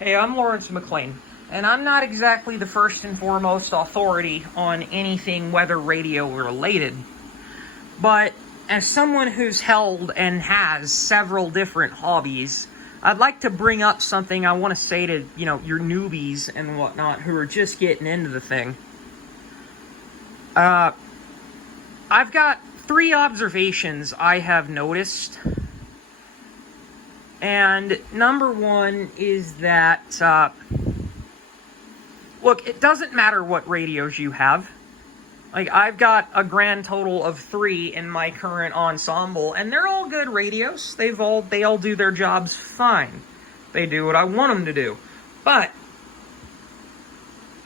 Hey, I'm Lawrence McLean, and I'm not exactly the first and foremost authority on anything weather radio related, but as someone who's held and has several different hobbies, I'd like to bring up something I want to say to, your newbies and whatnot who are just getting into the thing. I've got 3 observations I have noticed. And number 1 is that, look, it doesn't matter what radios you have. Like, I've got a grand total of 3 in my current ensemble, and they're all good radios. They all do their jobs fine. They do what I want them to do. But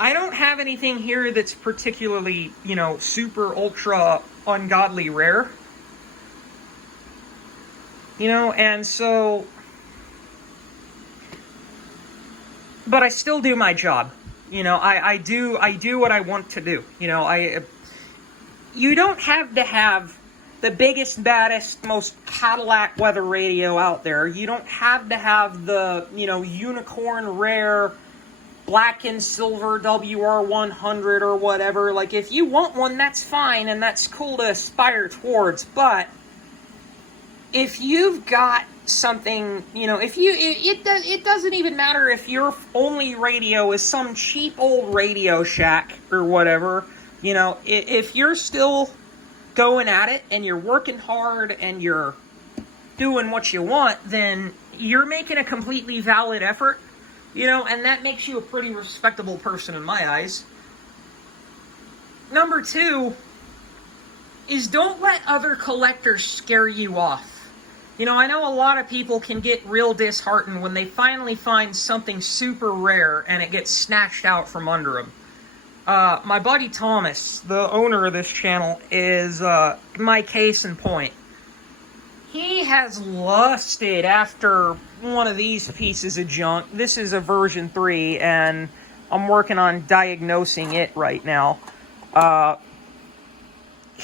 I don't have anything here that's particularly, super ultra ungodly rare. And so, but I still do my job. I do what I want to do. You don't have to have the biggest, baddest, most Cadillac weather radio out there. You don't have to have the, unicorn rare black and silver WR100 or whatever. Like, if you want one, that's fine, and that's cool to aspire towards. But if you've got something, it doesn't even matter if your only radio is some cheap old Radio Shack or whatever. If you're still going at it and you're working hard and you're doing what you want, then you're making a completely valid effort, and that makes you a pretty respectable person in my eyes. Number 2 is don't let other collectors scare you off. I know a lot of people can get real disheartened when they finally find something super rare and it gets snatched out from under them. My buddy Thomas, the owner of this channel, is my case in point. He has lusted after one of these pieces of junk. This is a version 3, and I'm working on diagnosing it right now.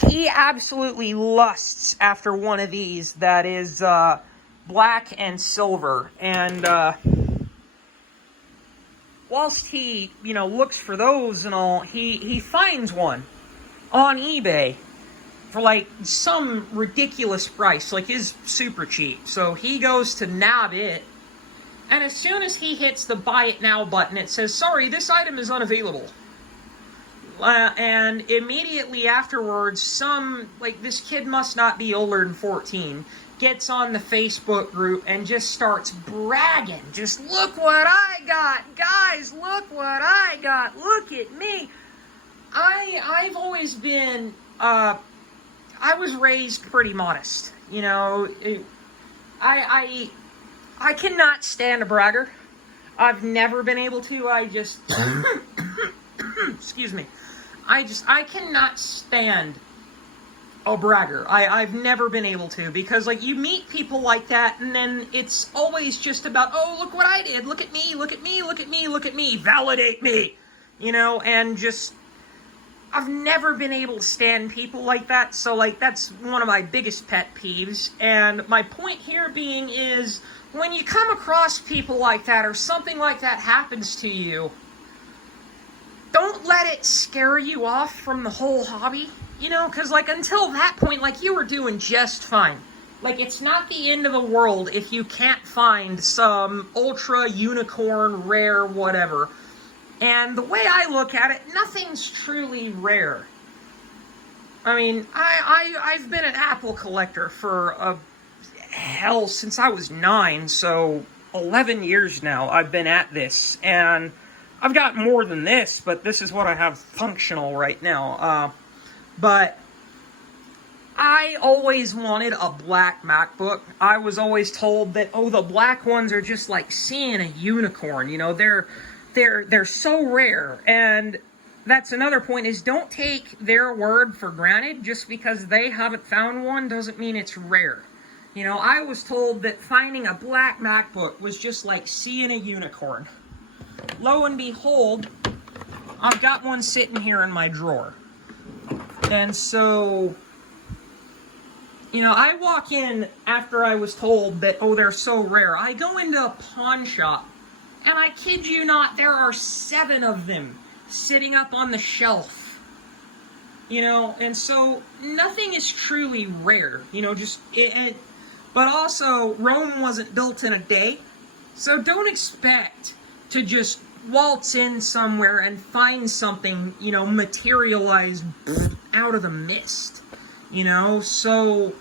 He absolutely lusts after one of these that is black and silver. And whilst he, looks for those and all, he finds one on eBay for like some ridiculous price, like is super cheap. So he goes to nab it, and as soon as he hits the buy it now button, it says, sorry, this item is unavailable. And immediately afterwards, this kid must not be older than 14, gets on the Facebook group and just starts bragging. Just, look what I got, guys, look what I got, look at me. I've always been, I was raised pretty modest, I cannot stand a bragger. I've never been able to. Excuse me. I cannot stand a bragger. I've never been able to, because, you meet people like that, and then it's always just about, oh, look what I did, look at me, look at me, look at me, look at me, validate me, and just, I've never been able to stand people like that, so, that's one of my biggest pet peeves. And my point here being is, when you come across people like that, or something like that happens to you, don't let it scare you off from the whole hobby, because, until that point, you were doing just fine. It's not the end of the world if you can't find some ultra unicorn rare whatever. And the way I look at it, nothing's truly rare. I mean, I've been an Apple collector for, since I was 9, so 11 years now I've been at this, and I've got more than this, but this is what I have functional right now. But I always wanted a black MacBook. I was always told that, the black ones are just like seeing a unicorn. They're so rare. And that's another point, is don't take their word for granted. Just because they haven't found one doesn't mean it's rare. I was told that finding a black MacBook was just like seeing a unicorn. Lo and behold, I've got one sitting here in my drawer. And so, I walk in after I was told that, they're so rare. I go into a pawn shop And I kid you not, there are 7 of them sitting up on the shelf. You know, and so nothing is truly rare, you know, but also Rome wasn't built in a day, so don't expect to just waltz in somewhere and find something, you know, materialize out of the mist, you know, so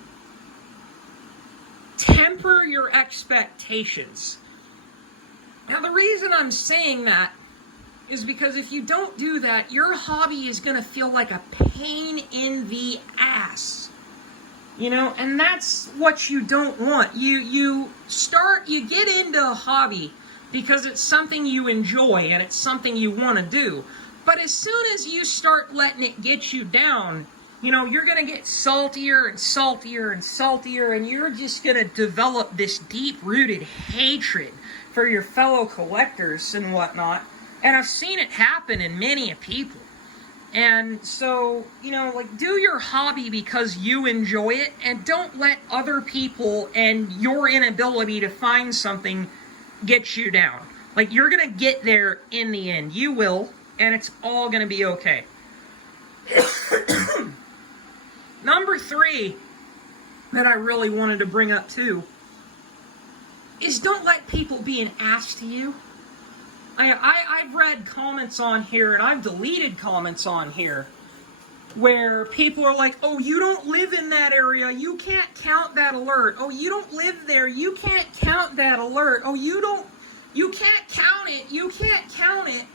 temper your expectations. Now, the reason I'm saying that is because if you don't do that, your hobby is going to feel like a pain in the ass. You know, and that's what you don't want. You get into a hobby because it's something you enjoy and it's something you want to do. But as soon as you start letting it get you down, you know, you're going to get saltier and saltier and saltier, and you're just going to develop this deep-rooted hatred for your fellow collectors and whatnot. And I've seen it happen in many people. And so, you know, like, do your hobby because you enjoy it, and don't let other people and your inability to find something get you down. Like, you're going to get there in the end. You will, and it's all going to be okay. Number 3 that I really wanted to bring up too is don't let people be an ass to you. I've read comments on here, and I've deleted comments on here, where people are like, oh, you don't live in that area, you can't count that alert. Oh, you don't live there, you can't count that alert. Oh, you can't count it, you can't count it.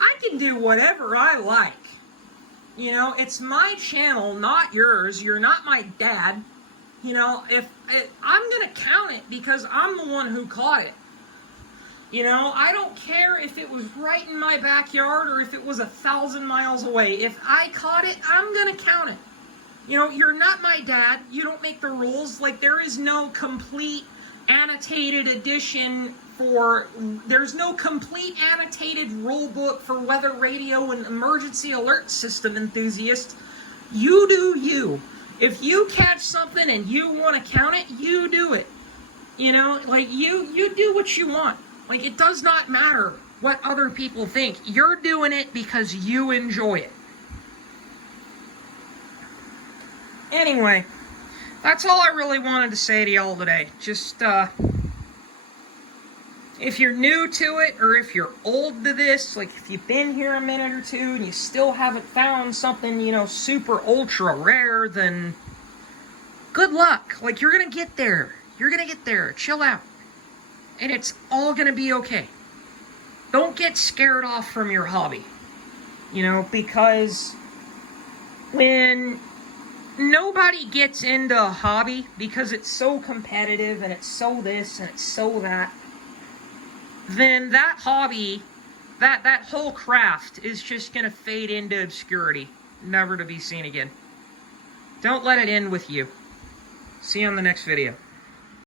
I can do whatever I like. You know, it's my channel, not yours. You're not my dad. You know, I'm going to count it because I'm the one who caught it. You know, I don't care if it was right in my backyard or if it was 1,000 miles away. If I caught it, I'm going to count it. You know, you're not my dad. You don't make the rules. Like, there is no complete annotated edition there's no complete annotated rule book for weather radio and emergency alert system enthusiasts. You do you. If you catch something and you want to count it, you do it. You know, like, you do what you want. Like, it does not matter what other people think. You're doing it because you enjoy it. Anyway, that's all I really wanted to say to y'all today. Just, if you're new to it, or if you're old to this, like, if you've been here a minute or two and you still haven't found something, you know, super ultra rare, then good luck. Like, you're gonna get there. You're gonna get there. Chill out. And it's all going to be okay. Don't get scared off from your hobby. You know, because when nobody gets into a hobby because it's so competitive and it's so this and it's so that, then that hobby, that whole craft is just going to fade into obscurity, never to be seen again. Don't let it end with you. See you on the next video.